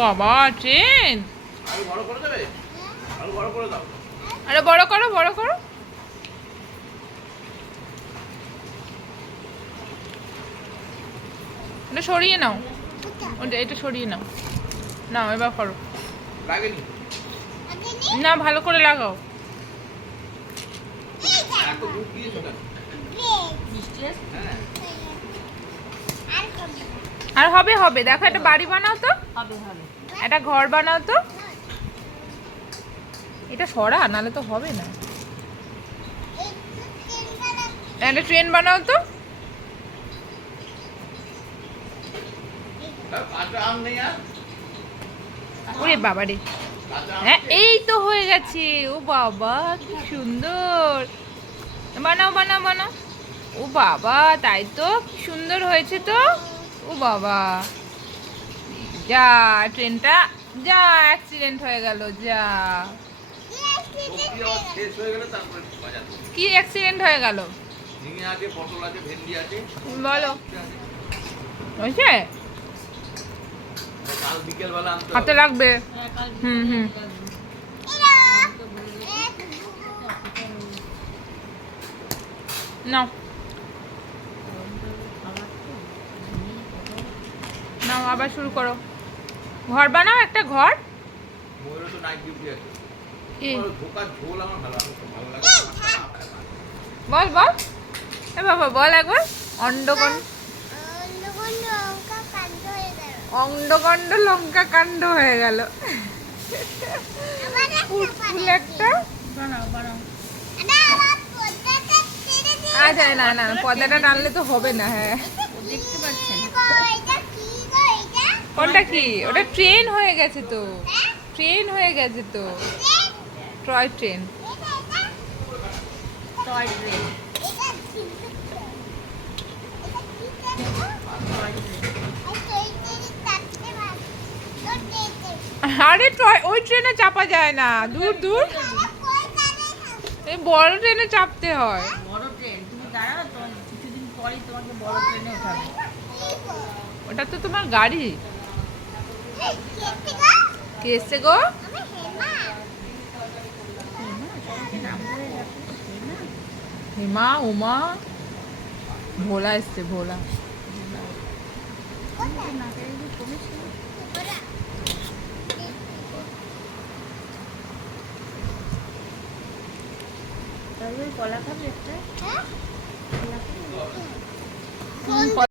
বাবা ট্রেন, আরো বড় করে দেবে, আরো বড় করে দাও। আরে বড় করো, বড় করো। এটা সরিয়ে নাও, ওটা এটা সরিয়ে নাও। নাও এবার করো। লাগেনি? না ভালো করে লাগাও। এত দুধ দিয়েছো কেন? হ্যাঁ। আর হবে হবে, দেখো একটা বাড়ি বানাও তো, একটা ঘর বানাও তো। এটা সরা, নালে তো হবে না। একটা ট্রেন বানাও তো। কাঁচা আম নেই আর? ওরে বাবা রে, কাঁচা আম হ্যাঁ নেই? এই তো হয়ে গেছে। ও বাবা কি সুন্দর, বানাও বানাও বানাও। ও বাবা তাই তো, কি সুন্দর হয়েছে তো। ও বাবা, যা ট্রেনটা, যা অ্যাক্সিডেন্ট হয়ে গেল, যা। সবজি আবার শেষ হয়ে গেলে তারপরে বাজার করবো। কি অ্যাক্সিডেন্ট হয়ে গেল ঝিঙে আছে, পটল আছে, ভেন্ডি আছে। বলো? হয়েছে? কাল বিকেল বেলা আনতে হাতে হবে। লাগবে। হুম হুম। নাও নাও, আবার শুরু করো। ঘর বানাও, একটা ঘর। ময়ূরের তো নাইট ডিউটি আছে। কি? ওর ধোকার ঝোল আমার ভালো লাগে। বল বল, এ বাবা বল একবার। অন্ডকণ্ড লঙ্কা কাণ্ড হয়ে গেল। ফুল একটা। আচ্ছা না না, পর্দাটা টানলে তো হবে না। হ্যাঁ কোনটা কি? ওটা ট্রেন হয়ে গেছে তো, ট্রেন হয়ে গেছে তো, টয় ট্রেন। আরে টয়, ওই ট্রেনে চাপা যায় না, দূর দূর। এই বড় ট্রেনে চাপতে হয়। বড় ট্রেন, তুমি দাঁড়াও, তোমার কিছুদিন পরেই তোমাকে বড় ট্রেনে ওঠাবে। ওটা তো তোমার গাড়ি। কে এসছে গো? হিমা, উমা, ভোলা এসছে, ভোলা। কলা খাবে একটা?